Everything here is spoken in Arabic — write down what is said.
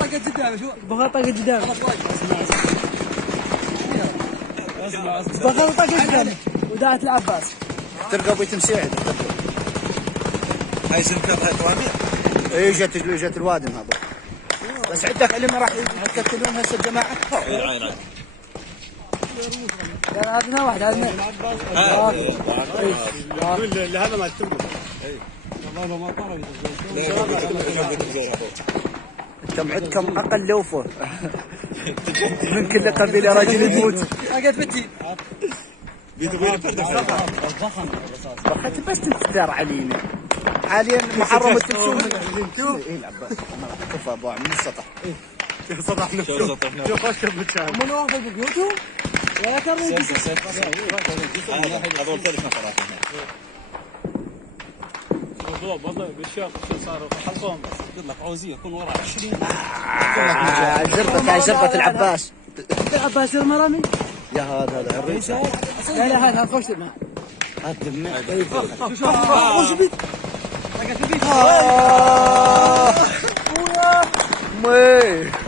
طقت قدام شو بغى طاقة قدام. اسمع بغى طاقة قدام وداعت العباس. تلقى ابوي تمسيح. هاي شركات هاي طوابير. اي جت الوادم هذا. بس عندك علم راح يقتلون هسه الجماعه. عين هذا واحد هذا. هذا ما تشوفه. والله ما طلع. انتم عندكم اقل لوفه من كل قبيله راجل يموت. طقت بتي. بخت بس تنتظر علينا. حاليا محرم التلفزيون. اي العباس كفى ابو من السطح. سطح نفسه. شوف خشب متشابه. من واقف بيوتهم ولا كان هذول ثلاث نفر. والله بالشاف شو صار حلقهم بس قلت لك عاوزين يكون ورا 20. زربة العباس. العباس المرامي. يا هذا الرئيس. لا هذا خوش ما. قدمنا. وش بيت؟ طقت البيت. مي